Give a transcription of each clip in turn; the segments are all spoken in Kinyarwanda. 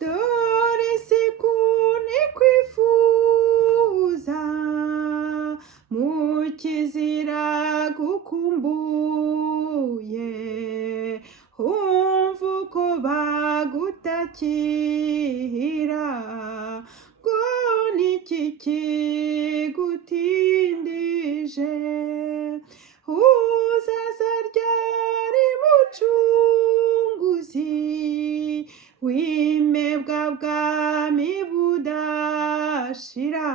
dore siku nikwifuza mu kizira gukumbuye, humva uko bagutakira, ngo niki kigutindije, uzaza ryari mucunguzi w'imebwa bwami budashira,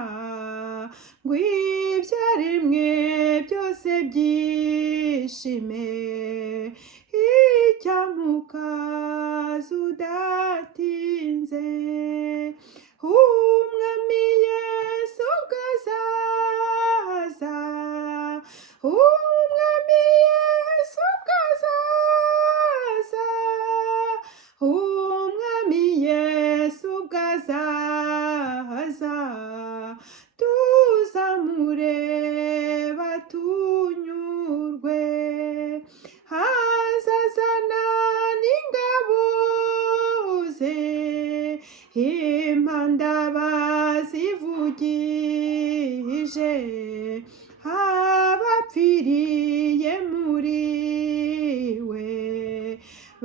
ngo ibyaremwe byose byishime, icyamukaza udatinze, umwami Yesu ubwo azaza, umwami Yesu ubwo azaza, umwami Yesu ubwo azaza, tuzamureba tunyurwe, hazazana n'ingabo ze, impanda bazivugije, abapfiriye muri we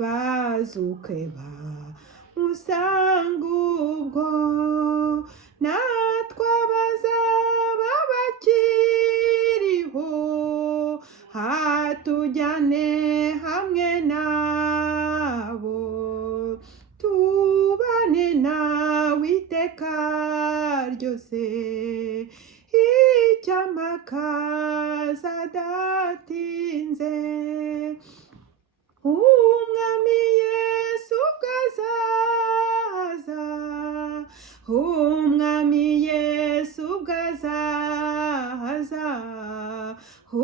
bazuke bamusanga ubwo, natwe abazaba bakiriho hatujyane hamwe nabo, tubane nawe iteka ryose, icyamakaza adatinze, umwami Yesu ubwo azaza, umwami Yesu ubwo azaza,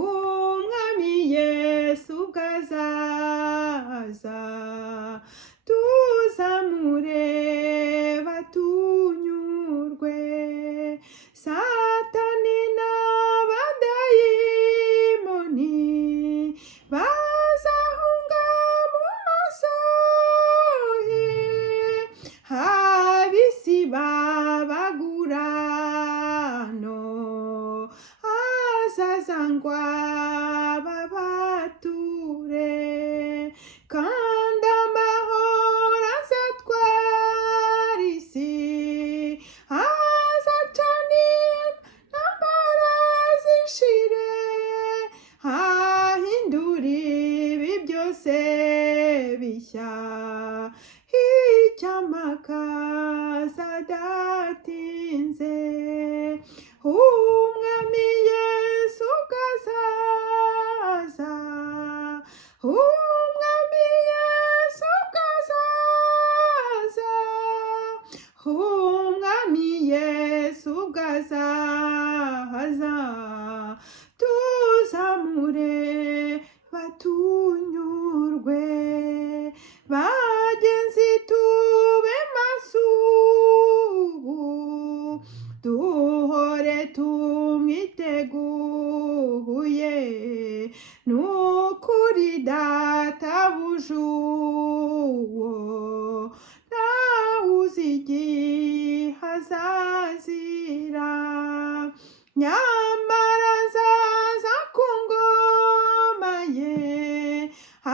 umwami Yesu ubwo azaza, tuzamureba tunyurwe, Satani n'abadayimoni bazahunga mu maso he, ab'isi babagurano, azazangwa babature, kandi amahoro azatwara isi, azacanira intambara zishire, ahindura ibi byose bishya, icyamakaza adatinze, umwami Yesu ubwo azaza, umwami Yesu ubwo azaza, umwami Yesu ubwo azaza, tuzamureba tunyurwe, bagenzi tube maso ubu, duhore tumwiteguye, n'ukuri databuja uwo ntawuzi igihe azazira, nyamara azaza ku ngoma ye,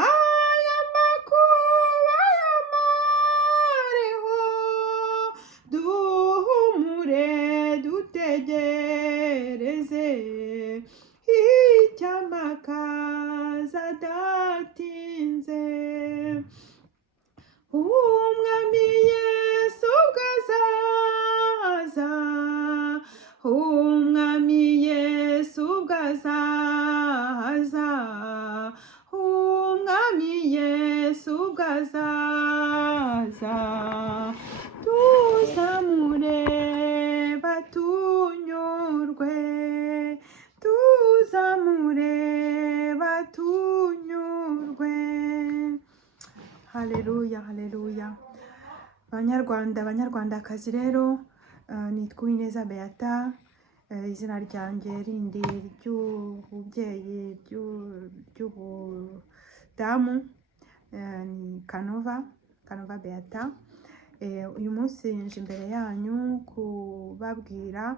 aya makuba yamareho, duhumure dutegereze, icyamakaza adatinze, umwami Yesu ubwo azaza, umwami Yesu ubwo azaza, umwami Yesu ubwo azaza, tuzamureba tunyurwe, tuzamureba tunyurwe. Haleluya, haleluya. Banyarwanda, banyarwandakazi rero, nitwa Uwineza Beata, izina ryanjye rindi ry'ububyeyi ry'ubudamu ni Kanova Beata. uyu munsi nje imbere yanyu kubabwira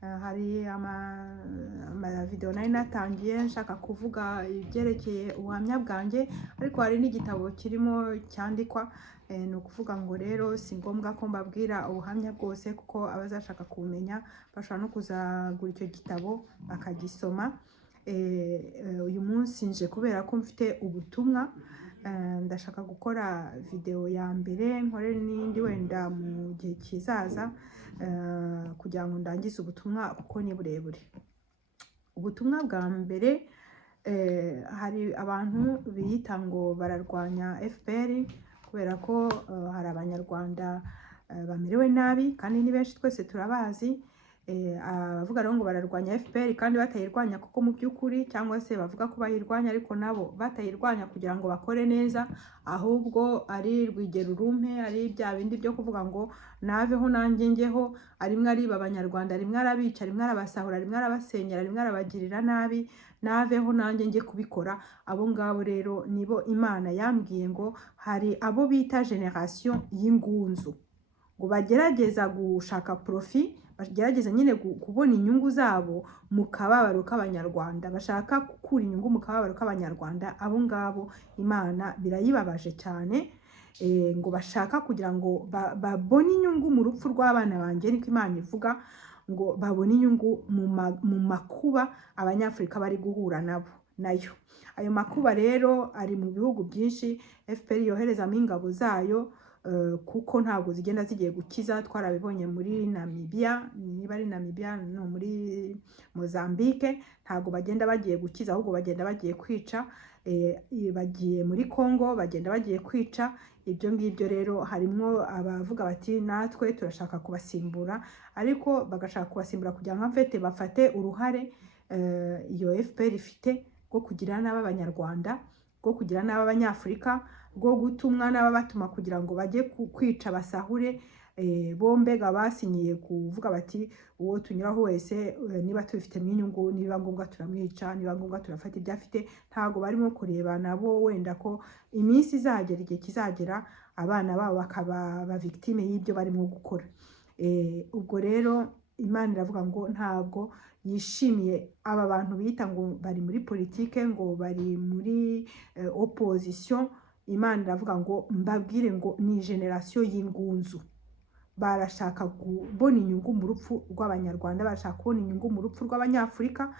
hari amavideo nari natangiye nshaka kuvuga ibyerekeye ubuhamya bwanjye, ariko hari n'igitabo kirimo cyandikwa. Ni ukuvuga ngo rero si ngombwa ko mbabwira ubuhamya bwose, kuko abazashaka kumenya bashobora no kuzagura icyo gitabo bakagisoma. Uyu munsi nje kubera ko mfite ubutumwa. Ndashaka gukora video ya mbere, nkore n'indi wenda mu gihe kizaza, kugira ngo ndangize ubutumwa kuko ni burebure. Ubutumwa bwa mbere, hari abantu biyita ngo bararwanya FPR kubera ko hari abanyarwanda bamerewe nabi, kandi ni benshi twese turabazi. Abavuga rero ngo bararwanya FPR kandi batayirwanya kuko mu by'ukuri, cyangwa se bavuga ko bayirwanya ariko nabo batayirwanya kugira ngo bakore neza, ahubwo ari rwigera urumpe, ari bya bindi byo kuvuga ngo naveho nanjye njyeho, arimwe ariba abanyarwanda, rimwe arabica, rimwe arabasahura, rimwe arabasenyera, rimwe arabagirira nabi, naveho nanjye njye kubikora. Abo ngabo rero nibo Imana yambwiye ngo hari abo bita generation y'ingunzu, ngo bagerageza gushaka profit, bagerageza nyine kubona inyungu zabo mu kababaro k'abanyarwanda, bashaka gukura inyungu mu kababaro k'abanyarwanda. Abo ngabo Imana birayibabaje cyane, ngo bashaka kugira ngo babone inyungu mu rupfu rw'abana banjye, niko Imana ivuga, ngo babone inyungu mu makuba abanyafurika bari guhura nayo. Ayo makuba rero ari mu bihugu byinshi FPR yoherezamo ingabo zayo, kuko ntabwo zigenda zigiye gukiza. Twarabibonye muri Namibia, niba ari Namibia no muri Mozambique, ntabwo bagenda bagiye gukiza, ahubwo bagenda bagiye kwica. Bagiye muri Congo, bagenda bagiye kwica. Ibyo ngibyo rero harimo abavuga bati natwe turashaka kubasimbura, ariko bagashaka kubasimbura kugira ngo mfete bafate uruhare iyo FPR ifite rwo kugira n'abanyarwanda, rwo kugira n'abanyafurika, rwo gutumwa n'ababatuma kugira ngo bajye kwica basahure. Bombega basinyiye kuvuga bati uwo tunyuraho wese niba tubifitemo inyungu, niba ngombwa turamwica, niba ngombwa turafata ibyo afite. Ntabwo barimo kureba nabo wenda ko iminsi izagera, igihe kizagera abana babo bakaba ba victime y'ibyo barimo gukora. Ubwo rero Imana iravuga ngo ntabwo yishimiye aba bantu bita ngo bari muri politike, ngo bari muri opposition. Imana iravuga ngo mbabwire ngo ni generation y'ingunzu, barashaka kubona inyungu mu rupfu rw'abanyarwanda, barashaka kubona inyungu mu rupfu rw'abanyafurika,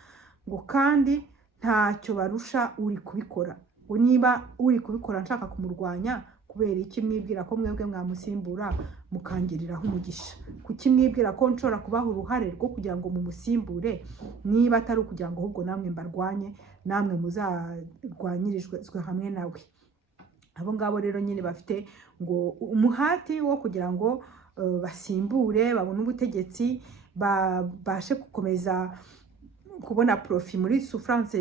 ngo kandi ntacyo barusha uri kubikora. Ngo niba uri kubikora nshaka kumurwanya, kubera iki mwibwira ko mwebwe mwamusimbura mukangiriraho umugisha? Kuki mwibwira ko nshobora kubaha uruhare rwo kugira ngo mumusimbure, niba atari ukugira ngo ahubwo namwe mbarwanye, namwe muzarwanyirijwe hamwe nawe? Abo ngabo rero nyine bafite ngo umuhati wo kugira ngo basimbure, babone ubutegetsi, babashe gukomeza kubona profit muri souffrance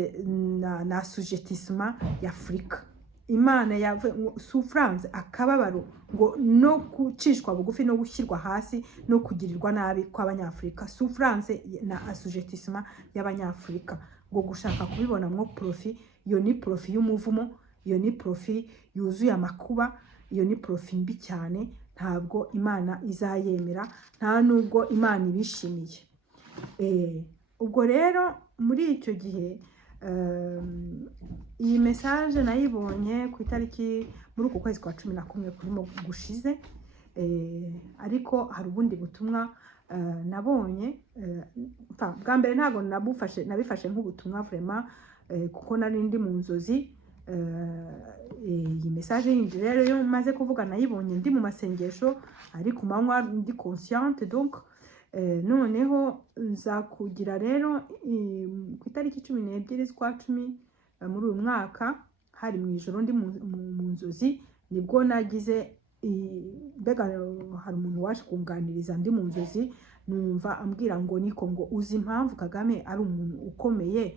na sujetisma ya Afrika. Imana yavuye souffrance, akababaro, ngo no gucishwa bugufi, no gushyirwa hasi, no kugirirwa nabi kw'abanyafurika. Souffrance na assujettissement y'abanyafurika, ngo gushaka kubibonamwo profit. Iyo ni profit y'umuvumo, iyo ni profit yuzuye amakuba, iyo ni profit mbi cyane. Ntabwo Imana izayemera, nta nubwo Imana ibishimiye. Ubwo rero muri icyo gihe, iyi message nayibonye ku itariki muri uku kwezi kwa 11 kurimo gushize, ariko hari ubundi butumwa nabonye. Bwa mbere ntago nabifashe nk'ubutumwa vraiment, kuko nari ndi mu nzozi. Iyi message yindi rero yo maze kuvuga nayibonye ndi mu masengesho, ari ku manywa, ndi consciente. Donc noneho nza kugira rero ku itariki 12 z'ukwa 10 muri uyu mwaka, hari mu ijoro ndi mu nzozi, nibwo nagize mbega hari umuntu waje kunganiriza ndi mu nzozi, numva ambwira ngo niko ngo uzi impamvu Kagame ari umuntu ukomeye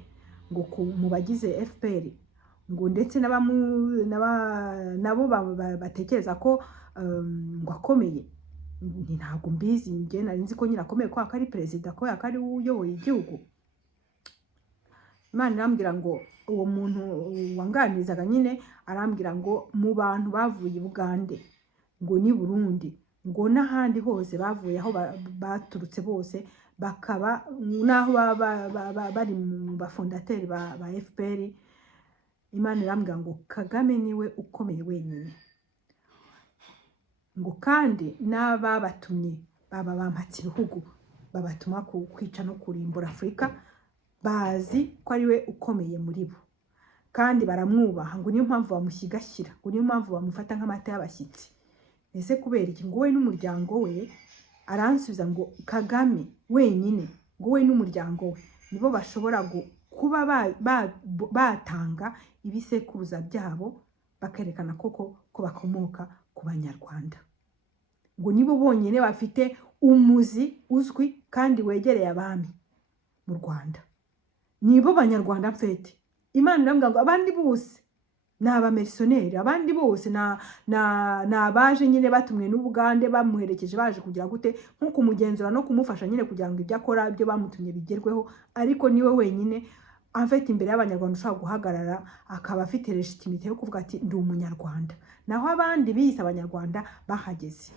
ngo mu bagize FPR, ngo ndetse nabo batekereza ko ngo akomeye. Ntabwo mbizi, njye nari nzi ko nyine akomeye ko akari president, ko yakari uyoboye igihugu. Imana irambwira ngo uwo muntu wanganirizaga nyine arambwira ngo mu bantu bavuye i Bugande, ngo ni Burundi, ngo n'ahandi hose bavuye aho baturutse bose bakaba naho bari mu bafondateri ba FPR. Imana irambwira ngo Kagame niwe ukomeye wenyine, ngo kandi n'ababatumye baba bampatse ibihugu babatuma kwica no kurimbura Afurika bazi ko ari we ukomeye muri bo kandi baramwubaha, ngo niyo mpamvu bamushyigashyira, ngo niyo mpamvu bamufata nk'amata y'abashyitsi. Ese kubera iki? Ngo we n'umuryango we, aransubiza ngo Kagame wenyine, ngo we n'umuryango we nibo bashobora kuba batanga ibisekuruza byabo bakerekana koko ko bakomoka ku Banyarwanda, ngo nibo bonyine bafite umuzi uzwi kandi wegereye abami mu Rwanda, nibo Banyarwanda mfete. Imana irambwira ngo abandi bose ni abamerisoneri, abandi bose nabaje nyine batumwe n'Ubugande bamuherekeje baje kugira gute nko kumugenzura no kumufasha nyine kugira ngo ibyo akora ibyo bamutumye bigerweho, ariko niwe wenyine afite imbere y'Abanyarwanda ushaka guhagarara akaba afite legitimite yo kuvuga ati ndi umunyarwanda, naho abandi biyise Abanyarwanda bahageze.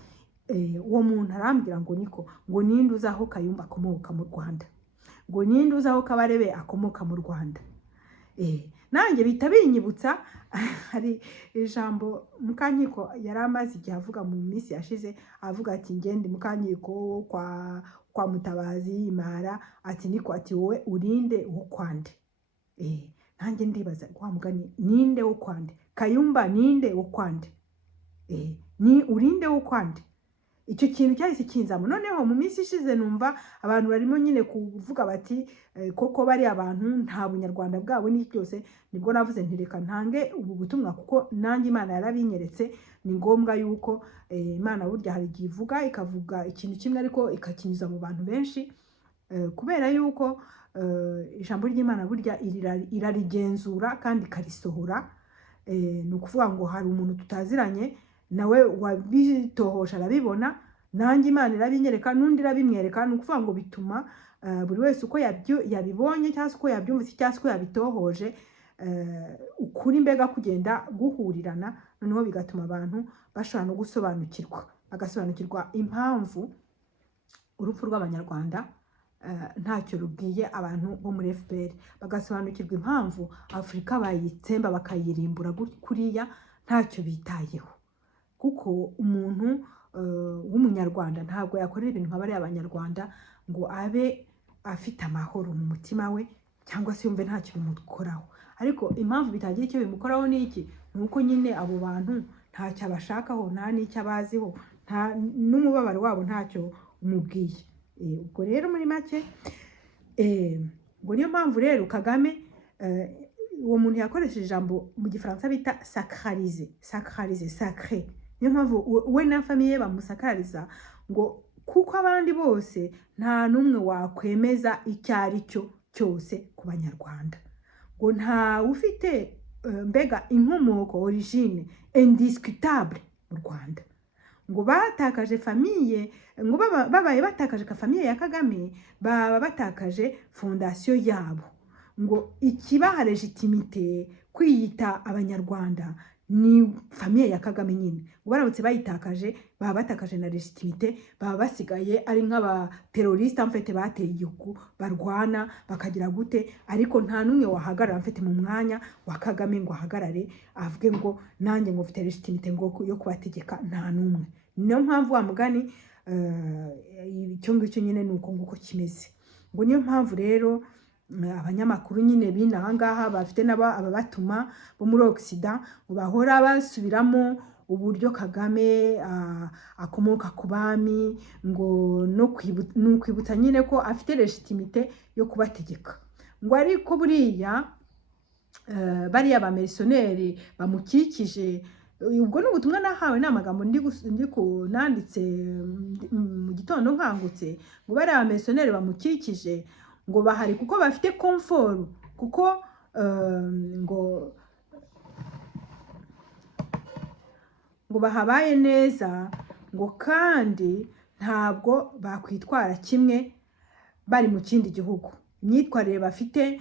Uwo muntu arambwira ngo niko, ngo ninde uzaho Kayumba akomoka mu Rwanda, ngo ninde uzaho Kabarebe akomoka mu Rwanda. Nanjye bita binyibutsa hari ijambo Mukankiko yari amaze igihe avuga mu minsi yashize, avuga ati ngende Mukankiko kwa Mutabazi Imara, ati niko, ati wowe urinde wo kwande. Nanjye ndibaza kwa mugani ninde wo kwande? Kayumba ninde wo kwande? Ni urinde wo kwande? Icyo kintu cyahise kinzamo. Noneho mu minsi ishize numva abantu barimo nyine kuvuga bati koko bari abantu nta bunyarwanda bwabo ni cyose, nibwo navuze ntireka ntange ubu butumwa kuko nanjye Imana yarabinyeretse. Ni ngombwa yuko Imana burya hari igihe ivuga ikavuga ikintu kimwe ariko ikakinyuza mu bantu benshi, kubera yuko ijambo ry'Imana burya irarigenzura kandi ikarisohora. Ni ukuvuga ngo hari umuntu tutaziranye nawe wabitohosha arabibona, nanjye Imana irabinyereka n'undi irabimwereka. Ni ukuvuga ngo bituma buri wese uko yabibonye cyangwa se uko yabyumvise cyangwa se uko yabitohoje ukuri mbega kugenda guhurirana, noneho bigatuma abantu bashobora no gusobanukirwa, bagasobanukirwa impamvu urupfu rw'Abanyarwanda ntacyo rubwiye abantu bo muri FPR, bagasobanukirwa impamvu Afurika bayitsemba bakayirimbura kuriya ntacyo bitayeho. Kuko umuntu w'umunyarwanda ntabwo yakorera ibintu nk'abari Abanyarwanda ngo abe afite amahoro mu mutima we cyangwa se yumve ntacyo bimukoraho. Ariko impamvu bitagira icyo bimukoraho ni iki? Ni uko nyine abo bantu ntacyo abashakaho, nta n'icyo abaziho, n'umubabaro wabo ntacyo umubwiye. Ubwo rero muri make ngo niyo mpamvu rero Kagame uwo muntu yakoresheje ijambo mu Gifaransa bita sacraliser, sacré. Niyo mpamvu we na famille bamusakariza, ngo kuko abandi bose nta numwe wakwemeza icyo ari cyo cyose ku Banyarwanda, ngo nta ufite mbega inkomoko origine indiscutable mu Rwanda, ngo batakaje famille, ngo babaye batakaje ka famille ya Kagame baba batakaje fondation yabo, ngo ikibaha legitimite kwiyita Abanyarwanda ni famille ya Kagame nyine. Ngo baramutse bayitakaje baba batakaje na legitimite, baba basigaye ari nk'aba terroriste mfete bateye igihugu barwana bakagira gute, ariko nta numwe wahagarara mfete mu mwanya wa Kagame ngo ahagarare avuge ngo nanjye ngo mfite legitimite ngo yo kubategeka, nta numwe. Niyo mpamvu wa mugani icyo ngicyo nyine nuko nguko kimeze. Ngo niyo mpamvu rero abanyamakuru nyine binaha ngaha bafite ababatuma bo muri Occident ngo bahora basubiramo uburyo Kagame akomoka ku bami, ngo no kwibutsa nyine ko afite legitimite yo kubategeka. Ngo ariko buriya bariya bamerisoneri bamukikije, ubwo n'ubutumwa nahawe n'amagambo nanditse mu gitondo nkangutse, ngo bariya bamerisoneri bamukikije ngo bahari kuko bafite comfort, kuko ngo bahabaye neza, ngo kandi ntabwo bakwitwara kimwe bari mu kindi gihugu. Imyitwarire bafite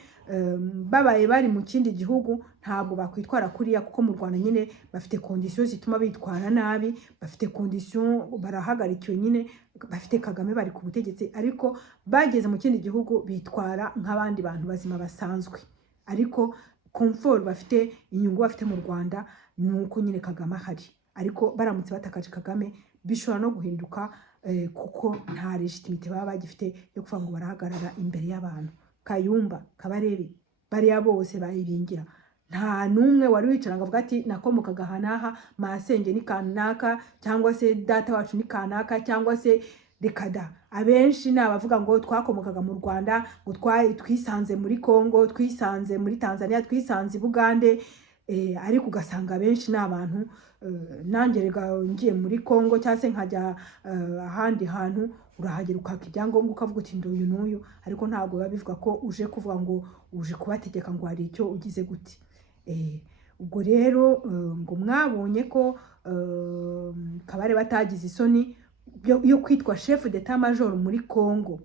babaye bari mu kindi gihugu ntabwo bakwitwara kuriya, kuko mu Rwanda nyine bafite condition zituma bitwara nabi, bafite condition barahagarikiwe nyine, bafite Kagame bari ku butegetsi, ariko bageze mu kindi gihugu bitwara nk'abandi bantu bazima basanzwe, ariko comfort bafite, inyungu bafite mu Rwanda nuko nyine Kagame ahari, ariko baramutse batakaje Kagame bishobora no guhinduka kuko nta legitimite baba bagifite yo kuvuga ngo barahagarara imbere y'abantu. Kayumba, Kabarebe, bariya bose bayibingira, nta numwe wari wicara ngo avuga ati nakomokaga hanaha, masenge ni kanaka, cyangwa se data wacu ni kanaka, cyangwa se rekada. Abenshi ni abavuga ngo twakomokaga mu Rwanda, ngo twisanze muri Congo, twisanze muri Tanzania, twisanze i Bugande, ariko ugasanga abenshi ni abantu nanjye rega ngiye muri Congo cyangwa se nkajya ahandi hantu, urahagera ukaka ibyangombwa ukavuga uti nduyu n'uyu, ariko ntabwo biba bivuga ko uje kuvuga ngo uje kubategeka ngo hari icyo ugize gute. Ubwo rero ngo mwabonye ko Kabare batagize isoni yo kwitwa chef d'état major muri Congo,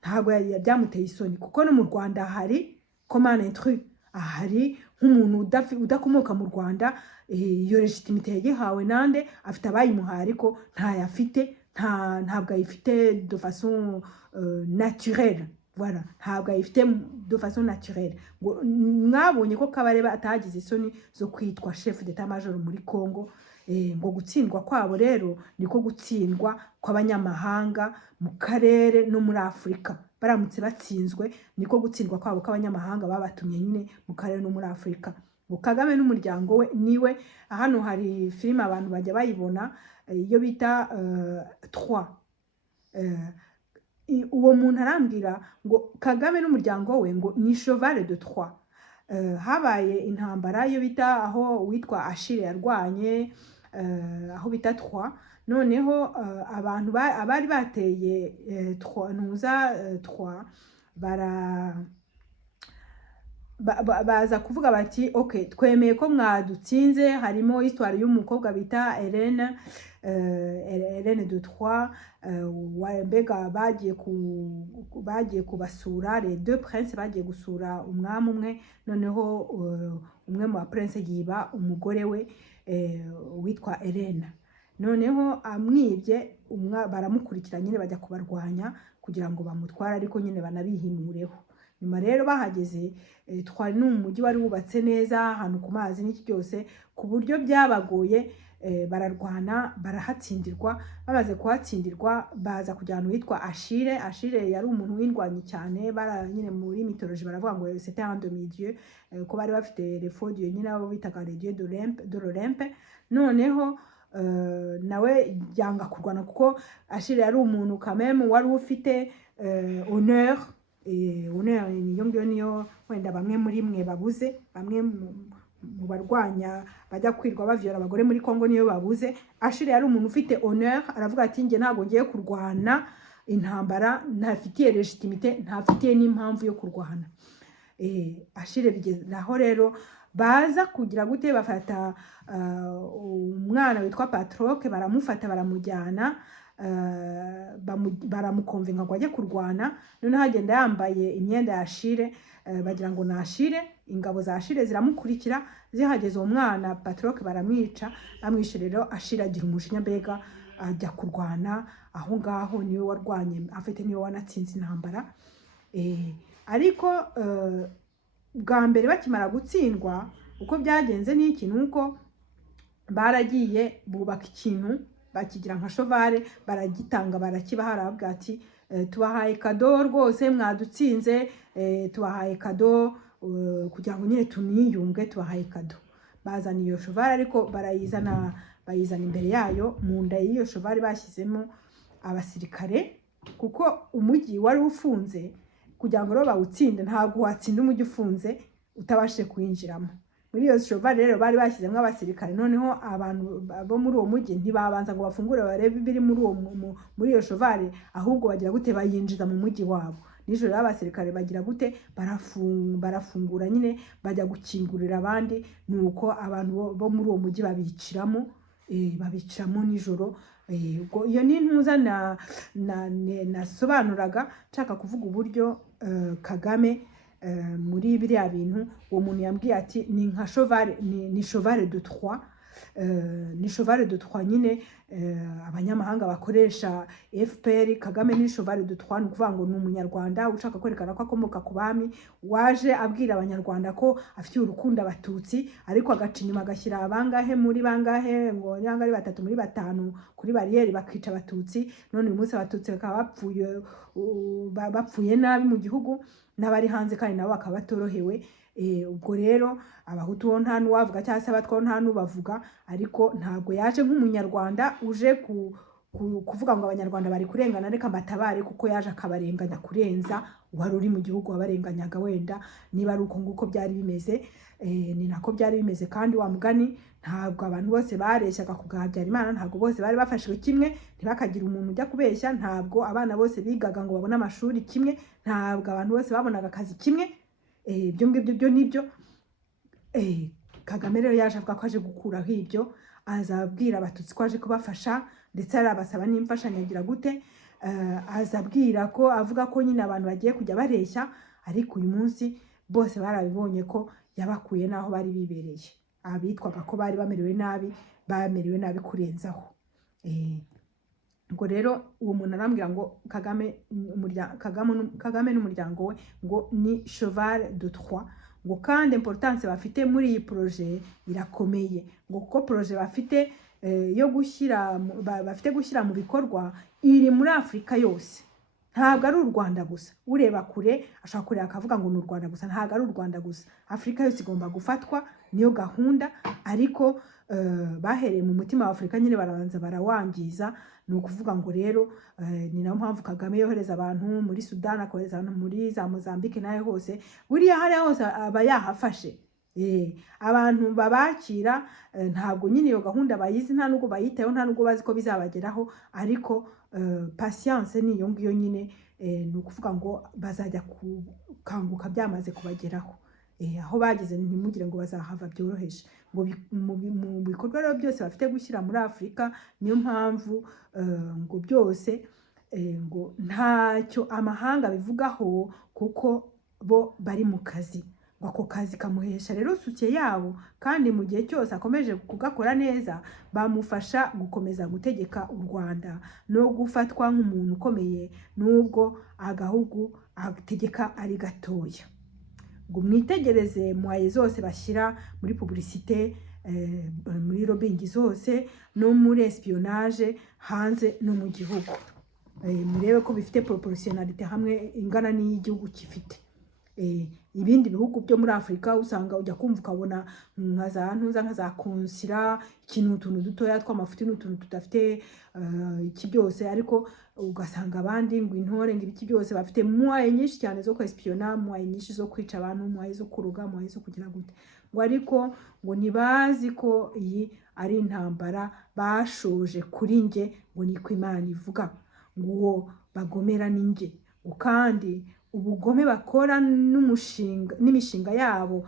ntabwo byamuteye isoni, kuko no mu Rwanda hari commande intrus, ahari nk'umuntu udakomoka mu Rwanda, iyo legitimite yagihawe nande, afite abayimuhaye ariko ntayafite, ntabwo ayifite de façon naturelle, voilà, ntabwo ayifite de façon naturelle. Mwabonye ko Kabarebe atagize isoni zo kwitwa chef d'état major muri Congo. Ngo gutsindwa kwabo rero niko gutsindwa kw'abanyamahanga mu karere no muri Afurika, baramutse batsinzwe niko gutsindwa kwabo kw'abanyamahanga babatumye nyine mu karere no muri Afurika. Ngo Kagame n'umuryango we niwe, hano hari filime abantu bajya bayibona iyo bita 3, uwo muntu arambwira ngo Kagame n'umuryango we ngo ni cheval de 3. Habaye intambara iyo bita aho witwa Achille yarwanye, aho bita 3, noneho abantu abari bateye 3 baza kuvuga bati okay, twemeye ko mwadutsinze. Harimo histoire y'umukobwa bita Hélène de Troyes, mbega bagiye kubasura, les deux princes bagiye gusura umwami umwe, noneho umwe mu prince yiba umugore we witwa Hélène, noneho amwibye baramukurikira nyine bajya kubarwanya kugira ngo bamutware, ariko nyine banabihimureho. Nyuma rero bahageze, twari n'umujyi wari wubatse neza ahantu ku mazi n'iki byose, ku buryo byabagoye, bararwana barahatsindirwa. Bamaze kuhatsindirwa baza kujyana witwa Achille. Achille yari umuntu w'indwanyi cyane, nyine muri mythologie baravuga ngo c'était un demi-dieu, ko bari bafite les faux dieux nyine abo bitaga les dieux de l'Olympe. Noneho nawe yanga kurwana kuko Achille yari umuntu quand même wari ufite honneur, niyo wenda bamwe muri mwe babuze, bamwe mu barwanya bajya kwirwa bavyola abagore muri Congo niyo babuze. Achille yari umuntu ufite honneur, aravuga ati nge ntago ngiye kurwana intambara ntafitiye legitimite, ntafitiye n'impamvu yo kurwana. Achille bigeze aho rero baza kugira gute, bafata umwana witwa Patrocle, baramufata baramujyana, baramukonvenga ngo ajye kurwana. Noneho agenda yambaye imyenda ya Achille, bagira ngo na Achille, ingabo za Achille ziramukurikira, zihageze uwo mwana Patrocle baramwica. Bamwishe rero Achille agira umujinya, mbega ajya kurwana aho ngaho, niwe warwanye afite, niwe wanatsinze intambara. Ariko bwa mbere bakimara gutsindwa, uko byagenze n'iki nuko baragiye bubaka ikintu bakigira nka cheval, baragitanga barakibaha, aravuga ati tubahaye kado rwose, mwadutsinze, tubahaye kado kugira ngo nyine tuniyunge, tubahaye kado. Bazana iyo cheval ariko bayizana imbere yayo, mu nda y'iyo cheval bashyizemo abasirikare, kuko umujyi wari ufunze. Kugira ngo rero bawutsinde, ntabwo watsinda umujyi ufunze utabashije kuwinjiramo. Muri iyo cheval rero bari bashyizemo abasirikare, noneho abantu bo muri uwo mujyi ntibabanza ngo bafungure barebe ibiri muri iyo cheval, ahubwo bagira gute, bayinjiza mu mujyi wabo. Nijoro abasirikare bagira gute, barafungura nyine, bajya gukingurira abandi, nuko abantu bo muri uwo mujyi babiciramo nijoro. Iyo ni ntuza nasobanuraga nshaka kuvuga uburyo Kagame muri biriya bintu. Uwo muntu yambwiye ati ni nka cheval, ni cheval de Troie, ni cheval de Troie nyine abanyamahanga bakoresha. FPR Kagame ni cheval de Troie, ni kuvuga ngo ni umunyarwanda ushaka kwerekana ko akomoka ku bami, waje abwira abanyarwanda ko afitiye urukundo abatutsi, ariko agaca inyuma agashyira abangahe muri bangahe, ngo nyanga ari 3 muri 5 kuri bariyeri bakica abatutsi. None uyu munsi abatutsi bakaba bapfuye nabi mu gihugu, n'abari hanze kandi nabo bakaba batorohewe. Ubwo rero abahutu bo nta n'uwavuga cyangwa se abatwa nta n'ubavuga, ariko ntabwo yaje nk'umunyarwanda uje kuvuga ngo abanyarwanda bari kurengana reka mbatabare, kuko yaje akabarenganya kurenza wari uri mu gihugu wabarenganyaga. Wenda niba ari uko nguko byari bimeze, ni nako byari bimeze. Kandi wa mugani ntabwo abantu bose bareshyaga ku bwa Habyarimana, ntabwo bose bari bafashwe kimwe, ntibakagira umuntu ujya kubeshya. Ntabwo abana bose bigaga ngo babone amashuri kimwe, ntabwo abantu bose babonaga akazi kimwe. Ibyo ngibyo byo nibyo. Kagame rero yaje avuga ko aje gukuraho ibyo, azabwira abatutsi ko aje kubafasha, ndetse arabasaba n'imfashanyo agira gute. Azabwira ko avuga ko nyine abantu bagiye kujya bareshya, ariko uyu munsi bose barabibonye ko yabakuye naho bari bibereye. Abitwaga ko bari bamerewe nabi kurenzaho. Ngo rero uwo muntu arambwira ngo Kagame n'umuryango we ngo ni cheval de Troie, ngo kandi importance bafite muri iyi projet irakomeye, ngo kuko projet bafite yo gushyira mu bikorwa iri muri Afrika yose. Ntabwo ari u Rwanda gusa, ureba kure ashaka kureba akavuga ngo ni u Rwanda gusa. Ntabwo ari u Rwanda gusa, Afrika yose igomba gufatwa, niyo gahunda. Ariko bahereye mu mutima wa Afrika nyine barabanza barawangiza. Ni ukuvuga ngo rero ni nayo mpamvu Kagame yohereza abantu muri Sudan, akohereza abantu muri za Mozambique nayo hose. Buriya hariya hose aba yahafashe. Abantu babakira ntabwo nyine iyo gahunda bayizi, nta nubwo bayitayeho, nta nubwo bazi ko bizabageraho, ariko patience ni iyo ngiyo nyine. Ni ukuvuga ngo bazajya kukanguka byamaze kubageraho. Aho bageze ntimugire ngo bazahava byoroheje. Ngo mu bikorwa rero byose bafite gushyira muri Afrika, niyo mpamvu ngo byose ngo ntacyo amahanga bivugaho, kuko bo bari mu kazi. Ako kazi kamuhesha rero suke yabo, kandi mu gihe cyose akomeje kugakora neza bamufasha gukomeza gutegeka u Rwanda no gufatwa nk'umuntu ukomeye, nubwo agahugu ategeka ari gatoya. Ngo mwitegereze mwaye zose bashyira muri publicité, muri lobbying zose no muri espionage hanze no mu gihugu. Murebe ko bifite proportionalité hamwe ingana n'igihugu gifite. Ibindi bihugu byo muri Afrika usanga ujya kumva ukabona nka za konsira, ikintu utuntu dutoya tw'amafuti n'utuntu tudafite iki byose, ariko ugasanga abandi ngo intore ngo ibiki byose bafite mwaye nyinshi cyane zo kwespiona, mwaye nyinshi zo kwica abantu, mwaye zo kuruga, mwaye zo kugira gute. Ngo ariko ngo nibazi ko iyi ari intambara bashoje kuri nge, ngo niko Imana ivuga, ngo uwo bagomera ni nge. Ngo kandi ubugome bakora n'imishinga yabo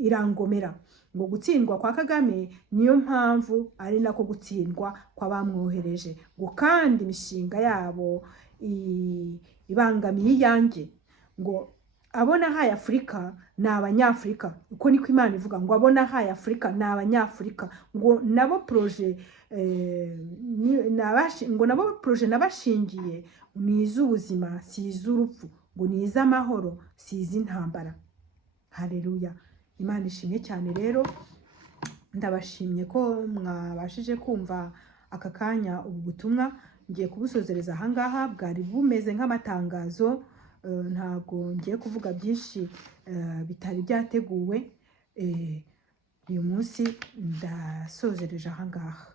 irangomera. Ngo gutsindwa kwa Kagame niyo mpamvu ari nako gutsindwa kw'abamwohereje. Ngo kandi imishinga yabo ibangamiye iyanjye. Ngo abona haye Afrika ni abanyafrika, uko niko Imana ivuga. Ngo abona haye Afrika ni abanyafrika. Ngo nabo projet nabashingiye ni iz'ubuzima si iz'urupfu, ngo ni iz'amahoro si iz'intambara. Haleluya, Imana ishimye cyane. Rero ndabashimye ko mwabashije kumva aka kanya ubu butumwa. Ngiye kubusozereza ahangaha, bwari bumeze nk'amatangazo, ntabwo ngiye kuvuga byinshi bitari byateguwe. Uyu munsi ndasozereje ahangaha.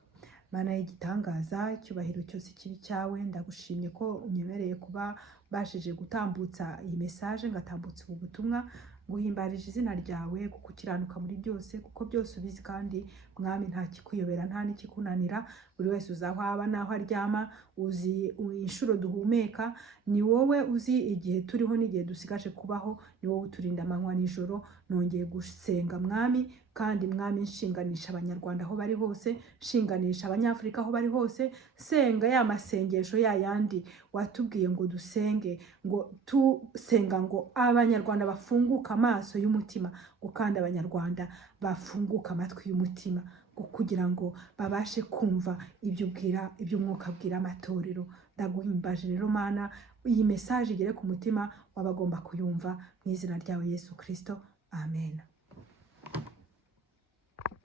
Mana y'igitangaza, icyubahiro cyose kibi cyawe. Ndagushimye ko unyemereye kuba bashije gutambutsa iyi message, ngatambutsa ubu butumwa. Nguhimbarije izina ryawe kuko ukiranuka muri byose, kuko byose ubizi kandi Mwami nta kikuyobera nta n'ikikunanira. Buri wese uzi aho aba n'aho aryama, uzi inshuro duhumeka. Ni wowe uzi igihe turiho n'igihe dusigaje kubaho, ni wowe uturinda amanywa n'ijoro. Nongeye gusenga Mwami kandi mwami nshinganisha abanyarwanda aho bari hose, nshinganisha abanyafurika aho bari hose, senga ya masengesho ya yandi watubwiye ngo dusenge, ngo tusenga ngo abanyarwanda bafunguke amaso y'umutima, ngo kandi abanyarwanda bafunguke amatwi y'umutima, kugira ngo babashe kumva ibyo umwuka abwira amatorero. Ndaguhimbaje rero Mana, iyi message igere ku mutima w'abagomba kuyumva, mu izina ryawe Yesu Kristo, amen.